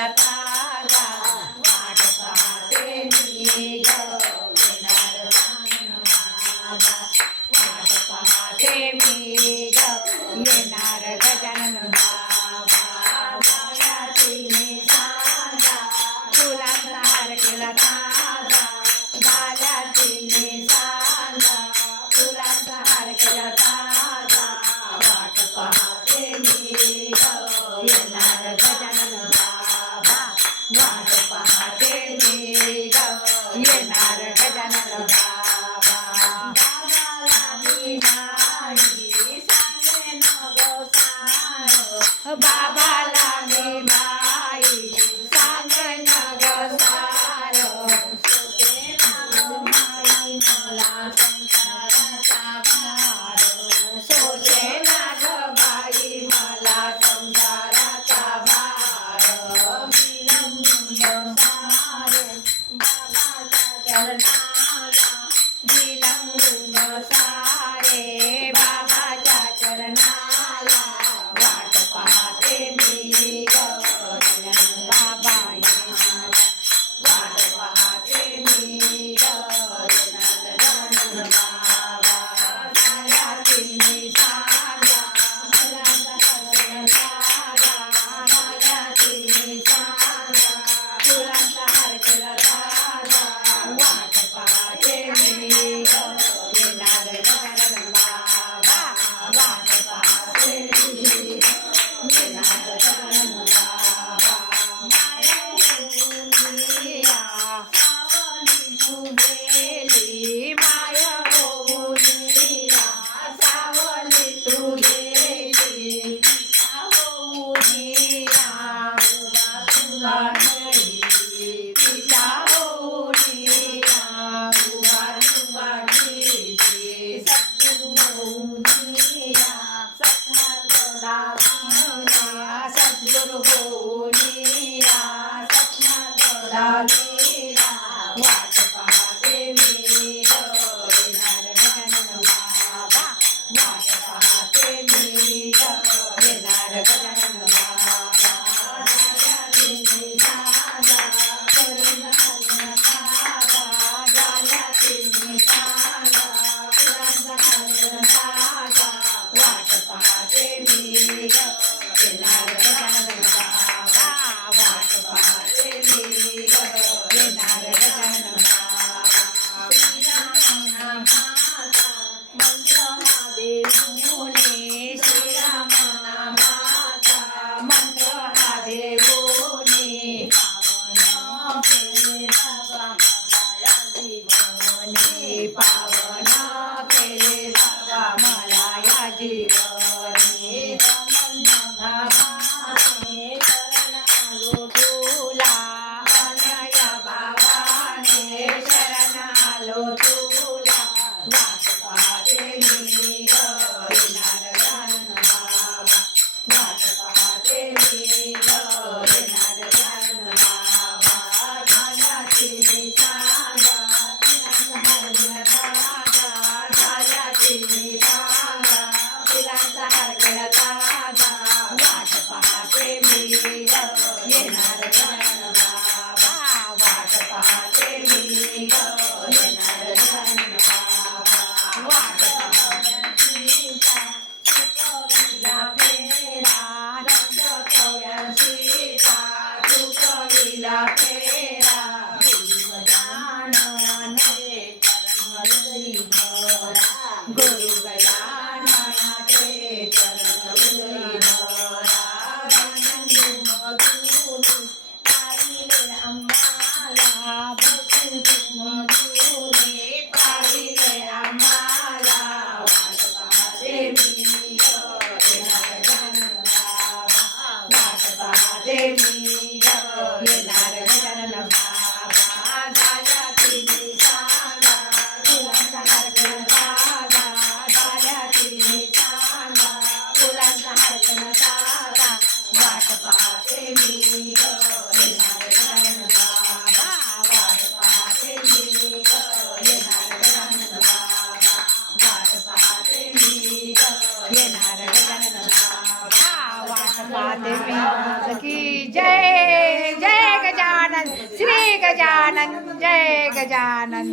केला ताजा वाट पाहते मी ग येणार गजानन बाबा वाट पाहते मी ग येणार गजानन बाबा गाल्यातील सांगा फुलांचा हार केला ताजा गाल्यातील सांगा फुलांचा हार केला ताजा वाट पाहते मी ग येणार गजानन बाबा वाट पाहते मी ग येणार गजानन बाबा बाबाला मी नाही सांगेन गो सार बाबाला मी बाई सांगेन गो सार सोते ना माई मला संसाराचा भार सोते ना ग बाई मला संसाराचा भार विलंबून सारे बाबाच्या चरणाला विलंबून सारे बाबाच्या चरणाला वाट पाहते मी ग गजानन बाबा येणार वाट पाहते मी ग येणार गजानन बाबा गाल्यातील मी सांगा फुलांचा हार केला ताजा गाल्यातील मी सांगा फुलांचा हार केला ताजा वाट पाहते मी ग येणार गजानन बाबा वाट पाहते मी येणार गजानन बाबा माया होऊन सावली तू गेली माया होऊन सावली तू गेली पिता होऊन तुला नाही पिता होऊन तुला गेली सद्गुरु होऊन सत्मार्ग लागला सद्गुरु होऊन सत्मार्ग लागला वाट पाहते मी ग येणार गजानन बाबा वाट पाहते मी ग येणार गजानन बाबा गाल्यातील सांगा करून हालना ताजा गाल्यातील सांगा फुलांचा हार ताजा वाट पाहते मी ग येणार गजानन बाबा वाट पाहते मी ग येणार गजानन बाबा श्रीरामनामाचा मंत्र हा देऊने श्रीरामनामाचा मंत्र हा देऊने पावन केले बाबा मला या जीवने पावन केले बाबा मला या जीवने भावाने शरण आलो तुला या भावाने शरण आलो तुला वाट पाहते मी ग येणार गजानन बाबा वाट पाहते मी ग येणार गजानन बाबा गाल्यातील सांगा फुलांचा हार केला ताजा गाल्यातील सांगा फुलांचा हार केला ताजा वाट पाहते मी ग येणार गजानन बाबा वाट पाहते मी ग येणार गजानन बाबा वाट पाहण्याचा चुकविला फेरा रंग चौऱ्याशीचा चुकविला फेरा गुरु गजाननाचे चरण हृदयी भरा गुरु गजाननाचे चरण हृदयी भरा आनंद मधुर पाहिले आम्हाला बसून मधुरे पाहिले आम्हाला वाट पाहते मी ग येणार गजानन बाबा वाट पाहते मी ग येणार गजानन बाबा गाल्यातील सांगा फुलांचा हार केला ताजा गाल्यातील सांगा फुलांचा हार केला ताजा वाट पाहते मी ग येणार गजानन बाबा वाट पाहते मी ग येणार गजानन बाबा वाट पाहते मी ग येणार गजानन बाबा वाट पाहते मी की जय गजानन जय गजानन.